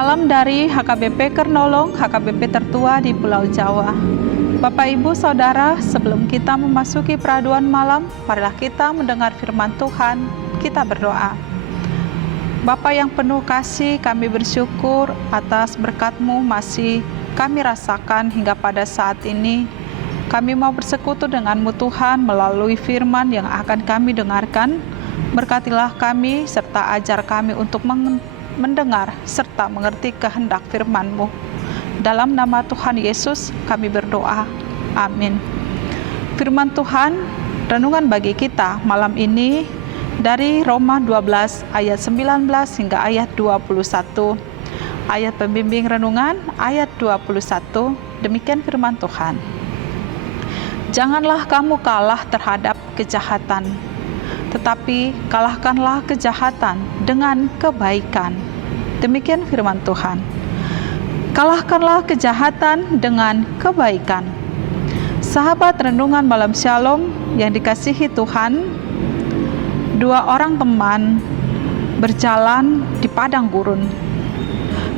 Salam dari HKBP Kernolong, HKBP tertua di Pulau Jawa. Bapak, Ibu, Saudara, sebelum kita memasuki peraduan malam, marilah kita mendengar firman Tuhan, kita berdoa. Bapa yang penuh kasih, kami bersyukur atas berkat-Mu masih kami rasakan hingga pada saat ini. Kami mau bersekutu dengan-Mu Tuhan melalui firman yang akan kami dengarkan. Berkatilah kami serta ajar kami untuk mendengar serta mengerti kehendak firman-Mu. Dalam nama Tuhan Yesus kami berdoa. Amin. Firman Tuhan, renungan bagi kita malam ini dari Roma 12 ayat 19 hingga ayat 21. Ayat pembimbing renungan ayat 21, demikian firman Tuhan. Janganlah kamu kalah terhadap kejahatan, tetapi kalahkanlah kejahatan dengan kebaikan. Demikian firman Tuhan. Kalahkanlah kejahatan dengan kebaikan. Sahabat renungan malam Shalom yang dikasihi Tuhan, dua orang teman berjalan di padang gurun.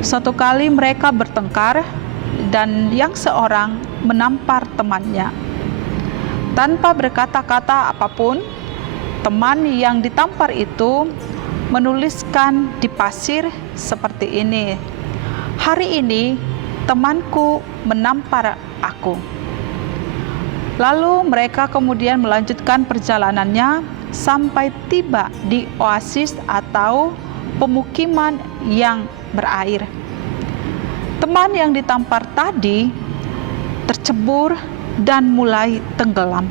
Suatu kali mereka bertengkar dan yang seorang menampar temannya. Tanpa berkata-kata apapun, teman yang ditampar itu menuliskan di pasir seperti ini. Hari ini temanku menampar aku. Lalu mereka kemudian melanjutkan perjalanannya sampai tiba di oasis atau pemukiman yang berair. Teman yang ditampar tadi tercebur dan mulai tenggelam.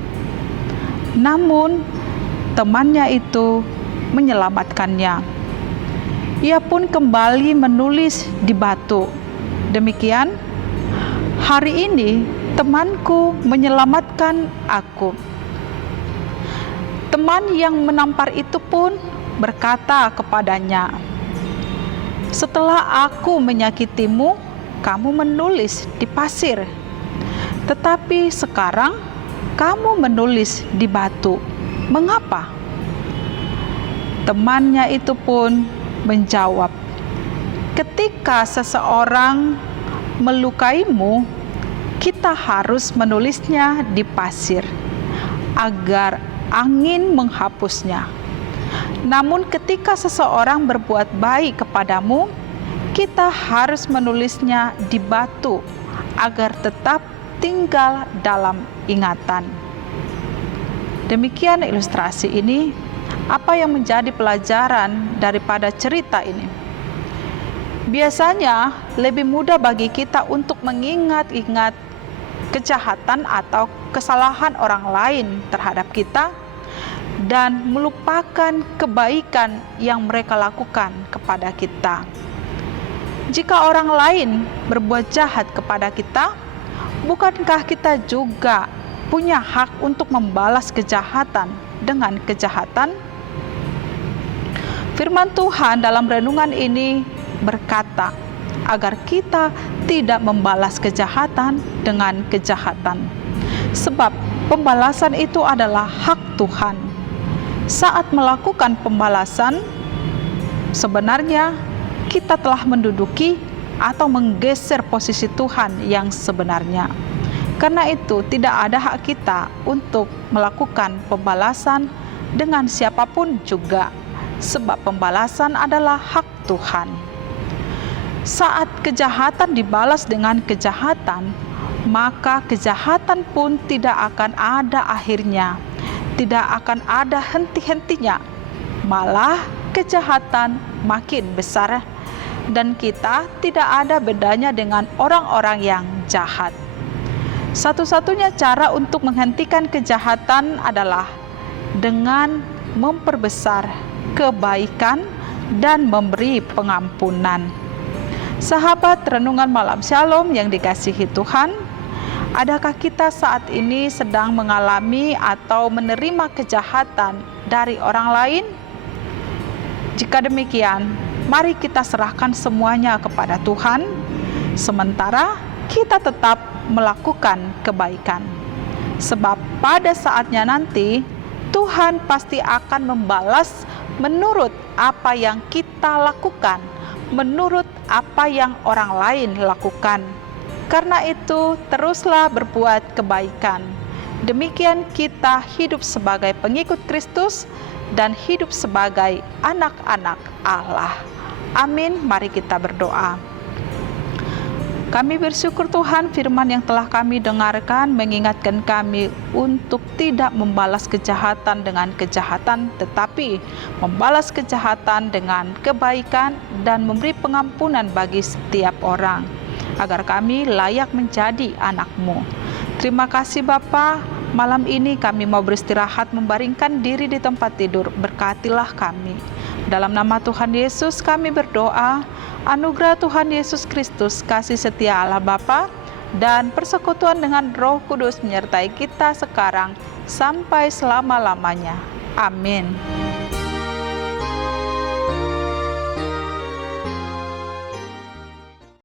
Namun temannya itu menyelamatkannya. Ia pun kembali menulis di batu. Demikian, hari ini temanku menyelamatkan aku. Teman yang menampar itu pun berkata kepadanya, "Setelah aku menyakitimu, kamu menulis di pasir. Tetapi sekarang kamu menulis di batu. Mengapa?" Temannya itu pun menjawab, "Ketika seseorang melukaimu, kita harus menulisnya di pasir agar angin menghapusnya. Namun ketika seseorang berbuat baik kepadamu, kita harus menulisnya di batu agar tetap tinggal dalam ingatan." Demikian ilustrasi ini. Apa yang menjadi pelajaran daripada cerita ini? Biasanya lebih mudah bagi kita untuk mengingat-ingat kejahatan atau kesalahan orang lain terhadap kita dan melupakan kebaikan yang mereka lakukan kepada kita. Jika orang lain berbuat jahat kepada kita, bukankah kita juga punya hak untuk membalas kejahatan dengan kejahatan? Firman Tuhan dalam renungan ini berkata agar kita tidak membalas kejahatan dengan kejahatan. Sebab pembalasan itu adalah hak Tuhan. Saat melakukan pembalasan, sebenarnya kita telah menduduki atau menggeser posisi Tuhan yang sebenarnya. Karena itu tidak ada hak kita untuk melakukan pembalasan dengan siapapun juga. Sebab pembalasan adalah hak Tuhan. Saat kejahatan dibalas dengan kejahatan, maka kejahatan pun tidak akan ada akhirnya, tidak akan ada henti-hentinya. Malah kejahatan makin besar dan kita tidak ada bedanya dengan orang-orang yang jahat. Satu-satunya cara untuk menghentikan kejahatan adalah dengan memperbesar kebaikan dan memberi pengampunan. Sahabat renungan malam Shalom yang dikasihi Tuhan, adakah kita saat ini sedang mengalami atau menerima kejahatan dari orang lain? Jika demikian, mari kita serahkan semuanya kepada Tuhan, sementara kita tetap melakukan kebaikan. Sebab pada saatnya nanti, Tuhan pasti akan membalas menurut apa yang kita lakukan menurut apa yang orang lain lakukan. Karena itu, teruslah berbuat kebaikan. Demikian kita hidup sebagai pengikut Kristus dan hidup sebagai anak-anak Allah. Amin. Mari kita berdoa. Kami bersyukur Tuhan, firman yang telah kami dengarkan mengingatkan kami untuk tidak membalas kejahatan dengan kejahatan, tetapi membalas kejahatan dengan kebaikan dan memberi pengampunan bagi setiap orang, agar kami layak menjadi anak-Mu. Terima kasih Bapa, malam ini kami mau beristirahat membaringkan diri di tempat tidur, berkatilah kami. Dalam nama Tuhan Yesus kami berdoa. Anugerah Tuhan Yesus Kristus, kasih setia Allah Bapa, dan persekutuan dengan Roh Kudus menyertai kita sekarang sampai selama-lamanya. Amin.